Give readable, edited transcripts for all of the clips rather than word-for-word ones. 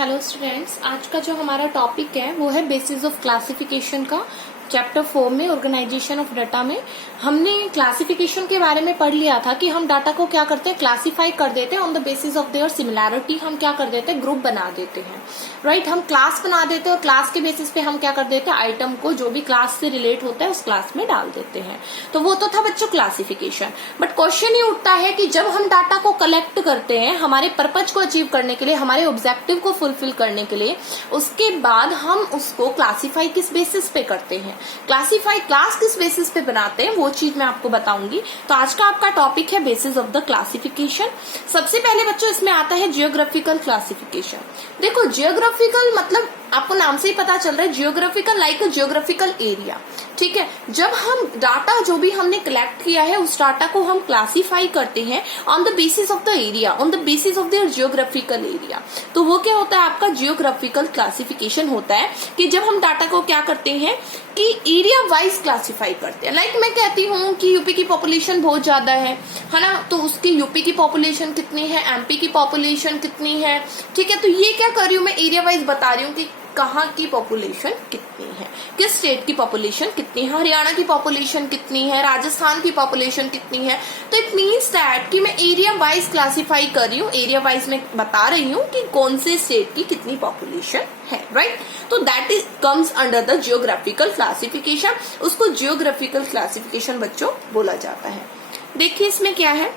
Hello students, आज का जो हमारा टॉपिक है वो है बेसिस ऑफ क्लासिफिकेशन का। चैप्टर 4 में ऑर्गेनाइजेशन ऑफ डाटा में हमने क्लासिफिकेशन के बारे में पढ़ लिया था कि हम डाटा को क्या करते हैं, क्लासिफाई कर देते हैं on the basis of their similarity. हम क्या कर देते हैं, ग्रुप बना देते हैं, राइट। हम क्लास बना देते हैं और क्लास के बेसिस पे हम क्या कर देते हैं, आइटम को जो भी क्लास से रिलेट होता है उस क्लास में डाल देते हैं। तो वो तो था बच्चों क्लासिफिकेशन। बट क्वेश्चन ये उठता है कि जब हम डाटा को कलेक्ट करते हैं हमारे पर्पज को अचीव करने के लिए, हमारे ऑब्जेक्टिव को फुलफिल करने के लिए, उसके बाद हम उसको क्लासिफाई किस बेसिस पे करते हैं, क्लासिफाई क्लास किस बेसिस पे बनाते हैं, वो चीज मैं आपको बताऊंगी। तो आज का आपका टॉपिक है बेसिस ऑफ द क्लासिफिकेशन। सबसे पहले बच्चों इसमें आता है जियोग्राफिकल क्लासिफिकेशन। देखो जियोग्राफिकल मतलब आपको नाम से ही पता चल रहा है, geographical like a geographical area, ठीक है। जब हम डाटा जो भी हमने कलेक्ट किया है उस डाटा को हम क्लासिफाई करते हैं on the basis of the area, on the basis of their geographical area. तो वो क्या होता है, आपका जियोग्राफिकल क्लासिफिकेशन होता है कि जब हम डाटा को क्या करते हैं कि एरिया वाइज क्लासिफाई करते हैं। लाइक मैं कहती हूँ कि यूपी की पॉपुलेशन बहुत ज्यादा है ना, तो उसकी यूपी की पॉपुलेशन कितनी है, एमपी की पॉपुलेशन कितनी है, ठीक है। तो ये क्या कर रही हूँ मैं, एरिया वाइज बता रही हूँ कि कहाँ की पॉपुलेशन कितनी है, किस स्टेट की पॉपुलेशन कितनी है, हरियाणा की पॉपुलेशन कितनी है, राजस्थान की पॉपुलेशन कितनी है। तो इट मीन्स दैट कि मैं एरिया वाइज क्लासिफाई कर रही हूँ, एरिया वाइज मैं बता रही हूँ कि कौन से स्टेट की कितनी पॉपुलेशन है, राइट। तो that is comes under the geographical classification. उसको जियोग्राफिकल क्लासिफिकेशन बच्चों बोला जाता है। देखिए इसमें क्या है,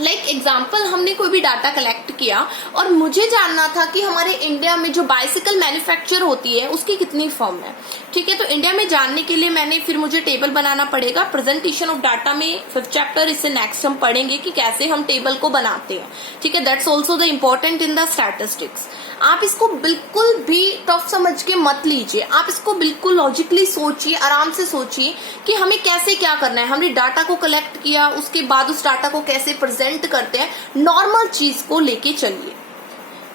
लाइक एग्जाम्पल, हमने कोई भी डाटा कलेक्ट किया और मुझे जानना था कि हमारे इंडिया में जो बाइसिकल मैन्युफैक्चर होती है उसकी कितनी फर्म है, ठीक है। तो इंडिया में जानने के लिए फिर मुझे टेबल बनाना पड़ेगा। प्रेजेंटेशन ऑफ डाटा में 5th चैप्टर, इससे नेक्स्ट हम पढ़ेंगे कि कैसे हम टेबल को बनाते हैं, ठीक है। That's also the important in the statistics. आप इसको बिल्कुल भी टफ समझ के मत लीजिए, आप इसको बिल्कुल लॉजिकली सोचिए, आराम से सोचिए कि हमें कैसे क्या करना है। हमने डाटा को कलेक्ट किया, उसके बाद उस डाटा को कैसे प्रेजेंट करते हैं, नॉर्मल चीज को लेके चलिए।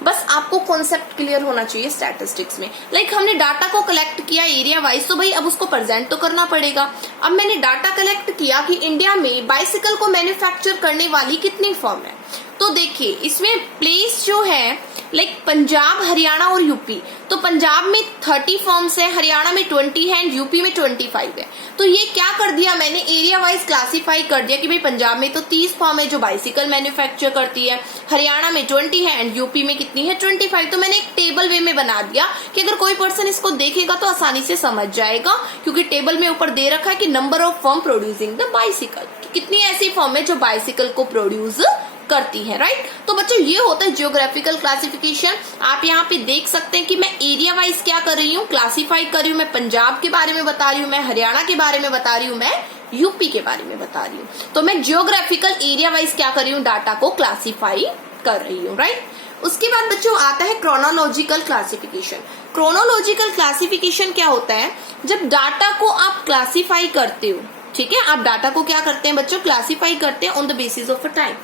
बस आपको कॉन्सेप्ट क्लियर होना चाहिए स्टैटिस्टिक्स में। लाइक हमने डाटा को कलेक्ट किया एरिया वाइज, तो भाई अब उसको प्रेजेंट तो करना पड़ेगा। अब मैंने डाटा कलेक्ट किया कि इंडिया में बाइसिकल को मैन्युफैक्चर करने वाली कितनी फर्म है। तो देखिए इसमें प्लेस जो है लाइक पंजाब, हरियाणा और यूपी। तो पंजाब में 30 फर्म्स है, हरियाणा में 20 है एंड यूपी में 25 है। तो ये क्या कर दिया मैंने, एरिया वाइज क्लासिफाई कर दिया कि भाई पंजाब में तो 30 फर्म है जो बाइसिकल मैन्युफैक्चर करती है, हरियाणा में 20 है एंड यूपी में कितनी है, 25। तो मैंने एक टेबल वे में बना दिया कि अगर कोई पर्सन इसको देखेगा तो आसानी से समझ जाएगा, क्योंकि टेबल में ऊपर दे रखा है कि number of firm producing the bicycle, कितनी ऐसी फर्म है जो बाइसिकल को प्रोड्यूस करती है, राइट। तो बच्चों ये होता है जियोग्राफिकल क्लासिफिकेशन। आप यहाँ पे देख सकते हैं कि मैं एरिया वाइज क्या कर रही हूँ, क्लासिफाई कर रही हूँ। मैं पंजाब के बारे में बता रही हूँ, मैं हरियाणा के बारे में बता रही हूँ, मैं यूपी के बारे में बता रही हूँ। तो मैं जियोग्राफिकल एरिया वाइज क्या कर रही हूँ, डाटा को क्लासिफाई कर रही हूँ, राइट। उसके बाद बच्चों आता है क्रोनोलॉजिकल क्लासिफिकेशन। क्रोनोलॉजिकल क्लासिफिकेशन क्या होता है, जब डाटा को आप क्लासिफाई करते हो, ठीक है। आप डाटा को क्या करते हैं बच्चों, क्लासिफाई करते हैं on the basis of a time,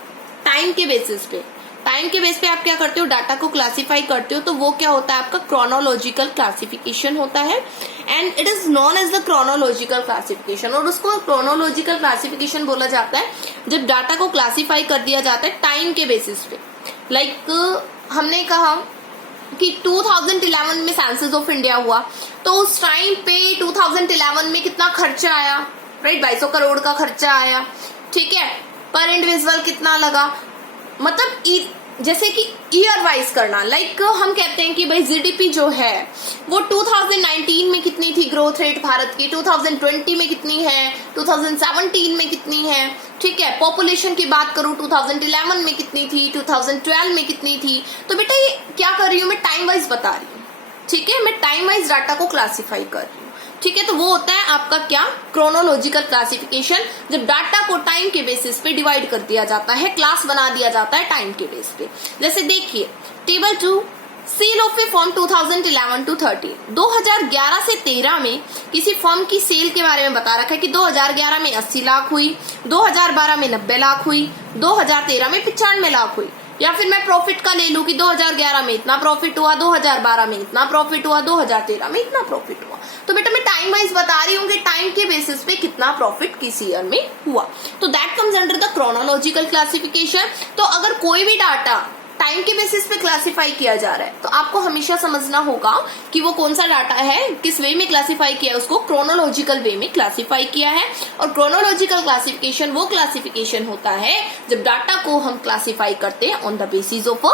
time के बेसिस पे। टाइम के बेस पे आप क्या करते हो, डाटा को क्लासिफाई करते हो। तो वो क्या होता है, आपका क्रोनोलॉजिकल क्लासिफिकेशन होता है and it is known as the chronological classification. और उसको क्रोनोलॉजिकल क्लासिफिकेशन बोला जाता है जब डाटा को क्लासिफाई कर दिया जाता है टाइम के बेसिस पे। लाइक हमने कहा कि 2011 में सेंसस ऑफ इंडिया हुआ, तो उस टाइम पे 2011 में कितना खर्चा आया, राइट, 2200 करोड़ का खर्चा आया, ठीक है। पर इंडिविजुअल कितना लगा, मतलब जैसे कि ईयर वाइज करना। लाइक हम कहते हैं कि भाई जीडीपी जो है वो 2019 में कितनी थी ग्रोथ रेट भारत की, 2020 में कितनी है, 2017 में कितनी है, ठीक है। पॉपुलेशन की बात करूं 2011 में कितनी थी, 2012 में कितनी थी। तो बेटा ये क्या कर रही हूं मैं, टाइम वाइज बता रही हूँ, ठीक है। मैं टाइम वाइज डाटा को क्लासिफाई कर रही हूँ, ठीक है। तो वो होता है आपका क्या, क्रोनोलॉजिकल क्लासिफिकेशन, जब डाटा को टाइम के बेसिस पे डिवाइड कर दिया जाता है, क्लास बना दिया जाता है टाइम के बेस पे। जैसे देखिए table 2, sale of a firm 2011 to 13। 2011 से 13 में किसी फर्म की सेल के बारे में बता रखा है कि 2011 में 80 लाख हुई, 2012 में 90 लाख हुई, 2013 में 95 लाख हुई। या फिर मैं प्रॉफिट का ले लूं कि 2011 में इतना प्रॉफिट हुआ, 2012 में इतना प्रॉफिट हुआ, 2013 में इतना प्रॉफिट हुआ। तो बेटा मैं टाइम वाइज बता रही हूँ कि टाइम के बेसिस पे कितना प्रॉफिट किस ईयर में हुआ। तो that comes under the chronological classification. तो अगर कोई भी डाटा टाइम के बेसिस पे क्लासिफाई किया जा रहा है, तो आपको हमेशा समझना होगा कि वो कौन सा डाटा है, किस वे में क्लासिफाई किया है, उसको क्रोनोलॉजिकल वे में क्लासिफाई किया है। और क्रोनोलॉजिकल क्लासिफिकेशन वो क्लासिफिकेशन होता है जब डाटा को हम क्लासिफाई करते हैं on the basis of a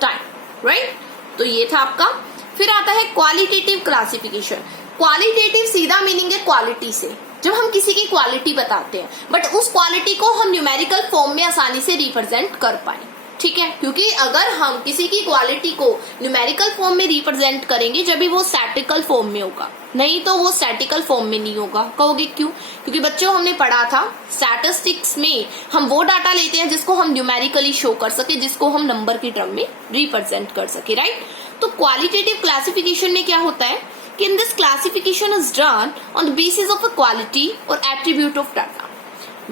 time, right. तो ये था आपका। फिर आता है क्वालिटेटिव क्लासिफिकेशन। क्वालिटेटिव सीधा मीनिंग है क्वालिटी से, जब हम किसी की क्वालिटी बताते हैं बट उस क्वालिटी को हम न्यूमेरिकल फॉर्म में आसानी से रिप्रेजेंट कर पाए, ठीक है। क्योंकि अगर हम किसी की क्वालिटी को न्यूमेरिकल फॉर्म में रिप्रेजेंट करेंगे जब भी वो स्टैटिकल फॉर्म में होगा, नहीं तो वो स्टैटिकल फॉर्म में नहीं होगा। कहोगे क्यों? क्योंकि बच्चों हमने पढ़ा था स्टैटिस्टिक्स में हम वो डाटा लेते हैं जिसको हम न्यूमेरिकली शो कर सके, जिसको हम नंबर की टर्म में रिप्रेजेंट कर सके, राइट। तो क्वालिटेटिव क्लासिफिकेशन में क्या होता है कि in this classification is done on the basis of a quality और attribute of data.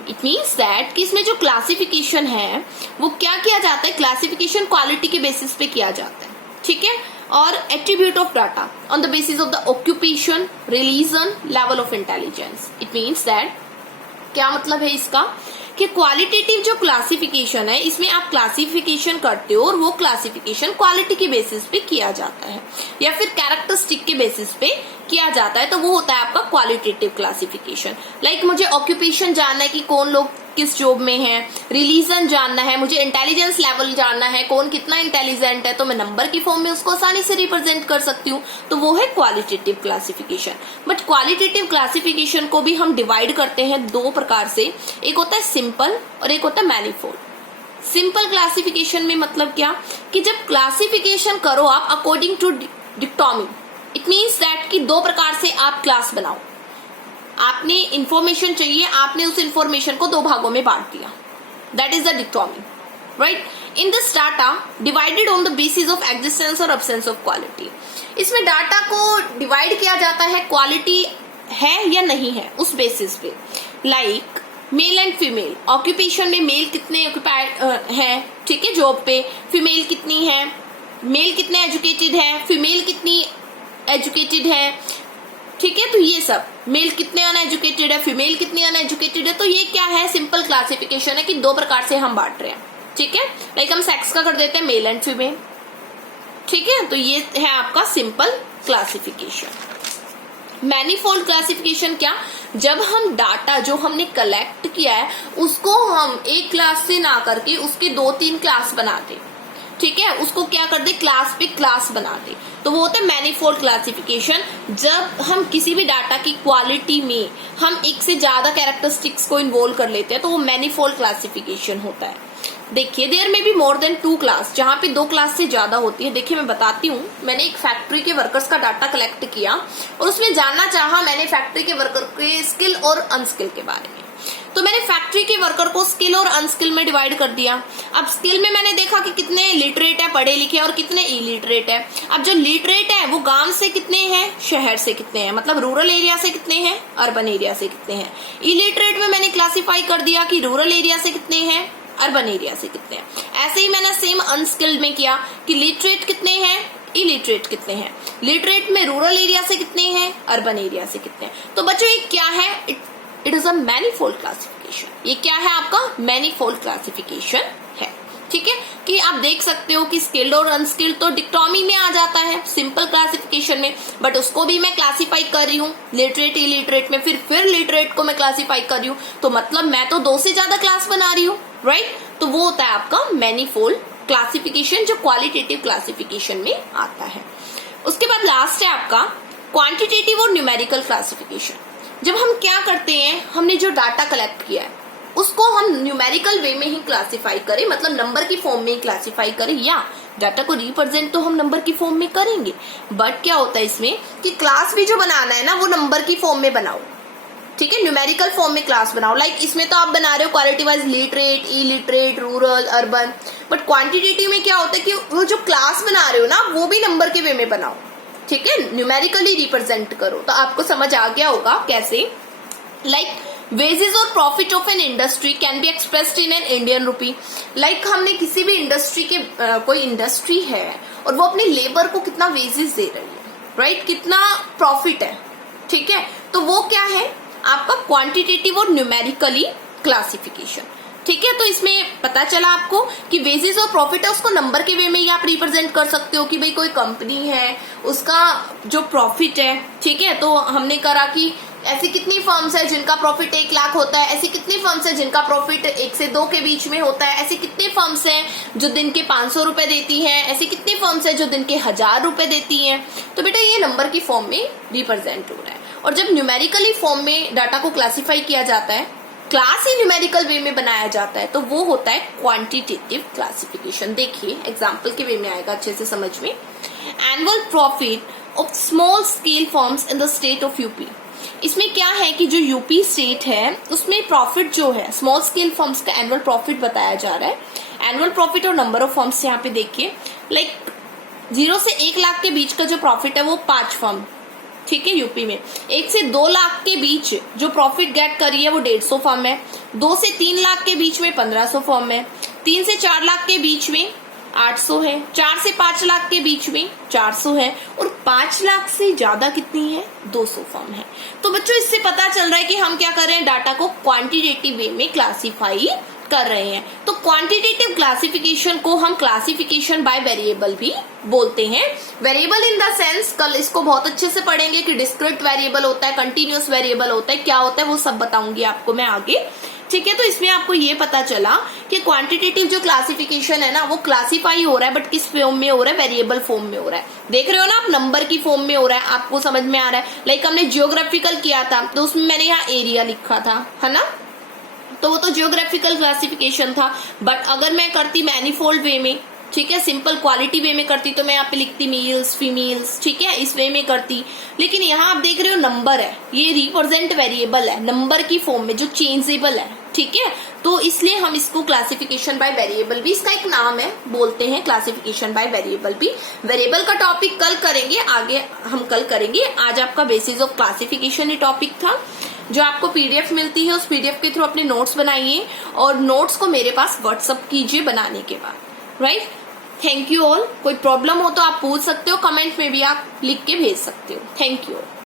It means that कि इसमें जो क्लासिफिकेशन है वो क्या किया जाता है, क्लासिफिकेशन क्वालिटी के बेसिस पे किया जाता है, ठीक है। और attribute of data on the basis of the occupation, religion, level of intelligence. It means that क्या मतलब है इसका कि क्वालिटेटिव जो क्लासिफिकेशन है इसमें आप क्लासिफिकेशन करते हो और वो क्लासिफिकेशन क्वालिटी के बेसिस पे किया जाता है या फिर कैरेक्टरिस्टिक के बेसिस पे किया जाता है, तो वो होता है आपका क्वालिटेटिव क्लासिफिकेशन। लाइक मुझे ऑक्यूपेशन जानना है कि कौन लोग किस जॉब में है, रिलीजन जानना है, मुझे इंटेलिजेंस लेवल जानना है, कौन कितना इंटेलिजेंट है, तो मैं नंबर की फॉर्म में उसको आसानी से रिप्रेजेंट कर सकती हूँ, तो वो है qualitative classification. But qualitative classification को भी हम डिवाइड करते हैं दो प्रकार से, एक होता है सिंपल और एक होता है मैनिफोल्ड। सिंपल क्लासिफिकेशन में मतलब क्या कि जब क्लासिफिकेशन करो आप according to dichotomy, it means that कि दो प्रकार से आप क्लास बनाओ। आपने इंफॉर्मेशन चाहिए, आपने उस इंफॉर्मेशन को दो भागों में बांट दिया, that is the dichotomy, right. In this data divided on the basis of existence और एब्सेंस ऑफ क्वालिटी। इसमें डाटा को डिवाइड किया जाता है क्वालिटी है या नहीं है उस बेसिस पे। Like male and female, occupation में मेल कितने ऑक्यूपाइड है, ठीक है, जॉब पे, फीमेल कितनी है, मेल कितने एजुकेटेड है, फीमेल कितनी एजुकेटेड है, ठीक है। तो ये सब मेल कितने अनएजुकेटेड है, फीमेल कितनी अनएजुकेटेड है, तो ये क्या है, सिंपल क्लासिफिकेशन है कि दो प्रकार से हम बांट रहे हैं, ठीक है। लाइक हम सेक्स का कर देते हैं मेल एंड फीमेल, ठीक है। तो ये है आपका सिंपल क्लासिफिकेशन। मैनीफोल्ड क्लासिफिकेशन क्या, जब हम डाटा जो हमने कलेक्ट किया है उसको हम एक क्लास से ना करके उसके दो तीन क्लास बना दे, ठीक है, उसको क्या कर दे, क्लास पे क्लास बना दे, तो वो होता है मैनीफोल्ड क्लासिफिकेशन। जब हम किसी भी डाटा की क्वालिटी में हम एक से ज्यादा कैरेक्टरिस्टिक्स को इन्वॉल्व कर लेते हैं तो वो मैनीफोल्ड क्लासिफिकेशन होता है। देखिए देयर में भी मोर देन 2 क्लास, जहां पे 2 क्लास से ज्यादा होती है। देखिए मैं बताती हूँ, मैंने एक फैक्ट्री के वर्कर्स का डाटा कलेक्ट किया और उसमें जानना चाहा मैंने फैक्ट्री के वर्कर के स्किल और अनस्किल के बारे में। तो मैंने फैक्ट्री के वर्कर को स्किल और अनस्किल में डिवाइड कर दिया। अब स्किल में मैंने देखा कि कितने लिटरेट है, पढ़े लिखे, और कितने इलिटरेट है। अब जो लिटरेट है वो गांव से कितने हैं, शहर से कितने हैं, मतलब रूरल एरिया से कितने हैं, अर्बन एरिया से कितने हैं। इलिटरेट में मैंने क्लासिफाई कर दिया कि रूरल एरिया से कितने हैं, अर्बन एरिया से कितने हैं। ऐसे ही मैंने सेम अनस्किल्ड में किया कि लिटरेट कितने हैं, इलिटरेट कितने हैं, लिटरेट में रूरल एरिया से कितने हैं, अर्बन एरिया से कितने हैं। तो बच्चों ये क्या है, it is a manifold classification. ये क्या है आपका, मैनीफोल्ड क्लासिफिकेशन है, ठीक है। कि आप देख सकते हो कि स्किल्ड और अनस्किल्ड तो डिक्टोमी में आ जाता है सिंपल क्लासिफिकेशन में, बट उसको भी मैं क्लासिफाई कर रही हूँ लिटरेट इलिटरेट में, फिर लिटरेट को मैं क्लासिफाई कर रही हूँ, तो मतलब मैं तो 2 से ज्यादा क्लास बना रही हूँ, राइट। तो वो होता है आपका मैनीफोल्ड क्लासिफिकेशन जो क्वालिटेटिव क्लासिफिकेशन में आता है। उसके बाद लास्ट है आपका क्वांटिटेटिव और न्यूमेरिकल क्लासिफिकेशन। जब हम क्या करते हैं, हमने जो डाटा कलेक्ट किया है उसको हम न्यूमेरिकल वे में ही क्लासिफाई करें, मतलब नंबर की फॉर्म में ही क्लासिफाई करें, या डाटा को रिप्रेजेंट तो हम नंबर की फॉर्म में करेंगे, बट क्या होता है इसमें कि क्लास भी जो बनाना है ना वो नंबर की फॉर्म में बनाओ, ठीक है, न्यूमेरिकल फॉर्म में क्लास बनाओ। लाइक इसमें तो आप बना रहे हो quality wise literate, illiterate, rural, urban, but quantitative में क्या होता है कि वो जो क्लास बना रहे हो ना वो भी नंबर के वे में बनाओ, ठीक है, न्यूमेरिकली रिप्रेजेंट करो। तो आपको समझ आ गया होगा कैसे। लाइक वेजेस और profit of an industry can be expressed in an Indian rupee. Like हमने किसी भी इंडस्ट्री के कोई इंडस्ट्री है और वो अपने लेबर को कितना वेजेस दे रही है, राइट, कितना प्रॉफिट है, ठीक है, तो वो क्या है आपका क्वांटिटेटिव और न्यूमेरिकली क्लासिफिकेशन। ठीक है। तो इसमें पता चला आपको कि बेसिस ऑफ प्रॉफिट है उसको नंबर के वे में ही आप रिप्रेजेंट कर सकते हो कि भाई कोई कंपनी है उसका जो प्रॉफिट है, ठीक है। तो हमने करा कि ऐसी कितनी फर्म्स है जिनका प्रॉफिट 1 लाख होता है, ऐसी कितनी फर्म्स है जिनका प्रॉफिट 1 से 2 के बीच में होता है, ऐसी कितनी फर्म्स हैं जो दिन के 500 रुपए देती हैं, ऐसी कितनी फर्म्स है जो दिन के 1000 रुपए देती हैं। तो बेटा ये नंबर की फॉर्म में रिप्रेजेंट हो रहा है। और जब न्यूमेरिकली फॉर्म में डाटा को क्लासिफाई किया जाता है, क्लास ही न्यूमेरिकल वे में बनाया जाता है, तो वो होता है क्वांटिटेटिव क्लासिफिकेशन। देखिए एग्जांपल के वे में आएगा अच्छे से समझ में। Annual profit of small scale firms in the state of UP. इसमें क्या है कि जो यूपी स्टेट है उसमें प्रॉफिट जो है स्मॉल स्केल फर्म्स का एनुअल प्रॉफिट बताया जा रहा है। एनुअल प्रॉफिट और नंबर ऑफ फर्म्स यहाँ पे देखिए, लाइक 0 से 1 लाख के बीच का जो प्रॉफिट है वो 5 फर्म, ठीक है यूपी में। 1 से 2 लाख के बीच जो प्रॉफिट गेट करी है वो 150 फर्म है। 2 से 3 लाख के बीच में 1500 फर्म है। 3 से 4 लाख के बीच में 800 है। 4 से 5 लाख के बीच में 400 है। और 5 लाख से ज्यादा कितनी है? 200 फर्म है। तो बच्चों इससे पता चल रहा है कि हम क्या कर रहे हैं, डाटा को क्वांटिटेटिव वे में क्लासिफाई कर रहे हैं। तो क्वांटिटेटिव क्लासिफिकेशन को हम क्लासिफिकेशन बाय वेरिएबल भी बोलते हैं। वेरिएबल इन द सेंस, कल इसको बहुत अच्छे से पढ़ेंगे कि डिस्क्रीट वेरिएबल होता है, कंटिन्यूअस वेरिएबल होता है, क्या होता है वो सब बताऊंगी आपको मैं आगे, ठीक है। तो इसमें आपको ये पता चला कि क्वांटिटेटिव जो क्लासिफिकेशन है ना वो क्लासिफाई हो रहा है, बट किस फॉर्म में हो रहा है? वेरिएबल फॉर्म में हो रहा है। देख रहे हो ना आप, नंबर की फॉर्म में हो रहा है, आपको समझ में आ रहा है। लाइक हमने जियोग्राफिकल किया था तो उसमें मैंने यहाँ एरिया लिखा था, है ना, तो वो तो जियोग्राफिकल क्लासिफिकेशन था। बट अगर मैं करती मैनीफोल्ड वे में, ठीक है, सिंपल क्वालिटी वे में करती तो मैं यहाँ पे लिखती मेल्स फीमेल्स, ठीक है, इस वे में करती। लेकिन यहाँ आप देख रहे हो नंबर है, ये रिप्रेजेंट वेरिएबल है नंबर की फॉर्म में जो चेंजेबल है, ठीक है। तो इसलिए हम इसको क्लासिफिकेशन बाय वेरिएबल भी, इसका एक नाम है, बोलते हैं क्लासिफिकेशन बाय वेरिएबल भी। वेरिएबल का टॉपिक कल करेंगे, आगे हम कल करेंगे। आज आपका बेसिस ऑफ क्लासिफिकेशन ये टॉपिक था। जो आपको पीडीएफ मिलती है उस पीडीएफ के थ्रू अपने नोट्स बनाइए और नोट्स को मेरे पास व्हाट्सअप कीजिए बनाने के बाद, राइट। Thank you all. कोई प्रॉब्लम हो तो आप पूछ सकते हो, कमेंट में भी आप लिख के भेज सकते हो। Thank you.